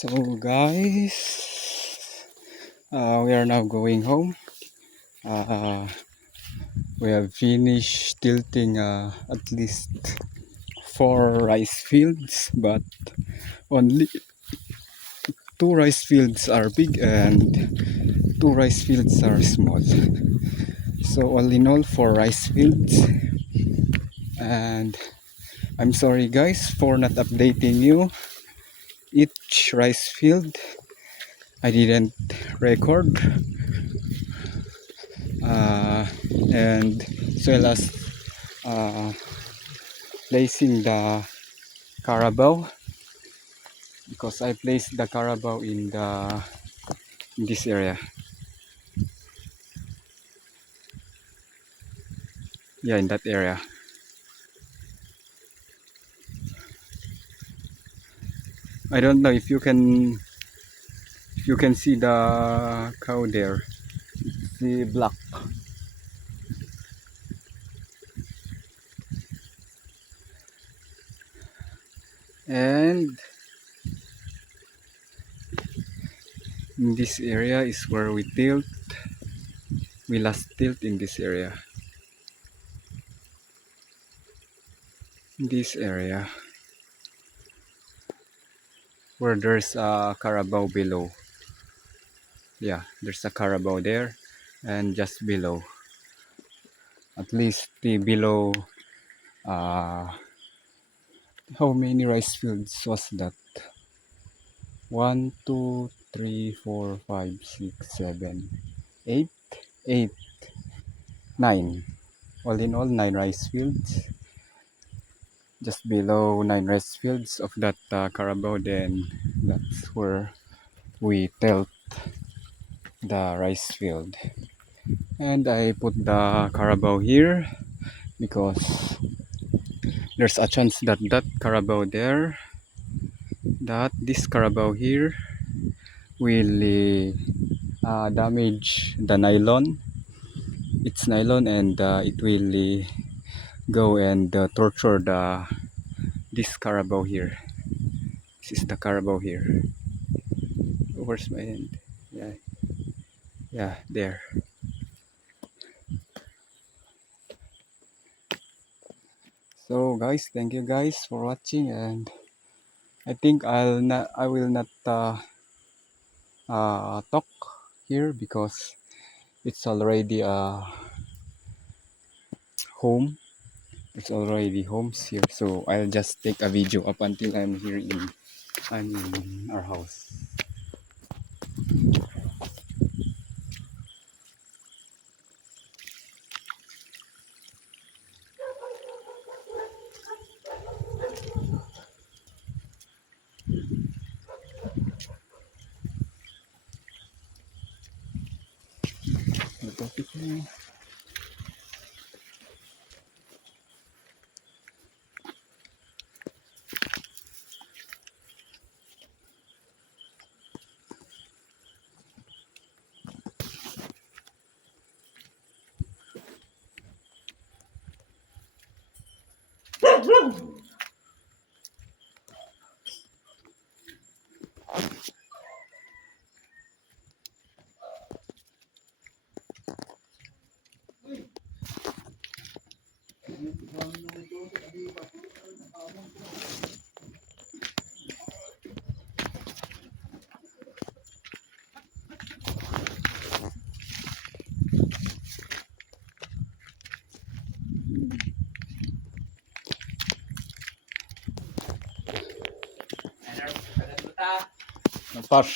So guys, we are now going home. We have finished tilting at least 4 rice fields, but only 2 rice fields are big and 2 rice fields are small. So all in all, 4 rice fields. And I'm sorry guys for not updating you each rice field. I didn't record, uh, and so as uh, placing the carabao, because I placed the carabao in this area. Yeah, in that area. I don't know if you can see the cow there. The black. And in this area is where we tilt. We last tilt in this area. This area where there's a carabao below. Yeah, there's a carabao there, and just below, at least the below, how many rice fields was that? 1, 2, 3, 4, 5, 6, 7, 8, 8, 9. All in all, 9 rice fields. Just below 9 rice fields of that carabao, then that's where we tilt the rice field. And I put the carabao here because there's a chance that carabao there, that this carabao here will damage the nylon. It's nylon, and it will go and torture this carabao here. This is the carabao here. Where's my hand? Yeah, yeah, there. So guys, thank you guys for watching, and I think I will not talk here because it's already home. It's already homes here, so I'll just take a video up until I'm in our house. The topic na. Napas.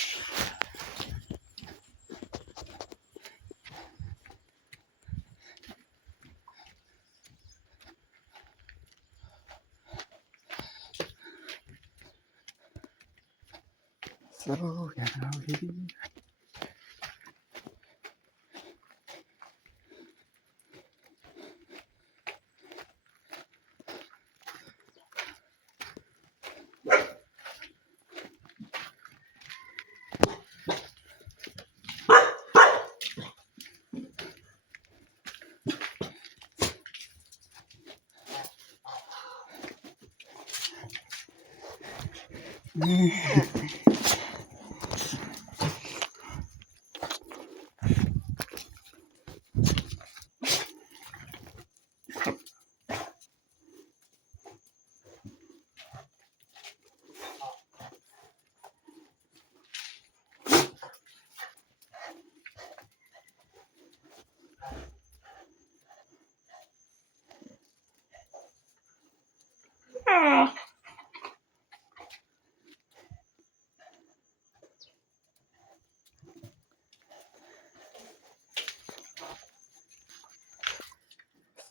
So, yan na ulit.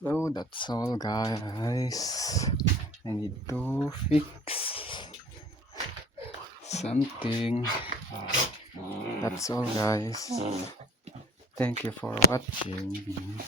So that's all, guys. I need to fix something. That's all, guys. Thank you for watching.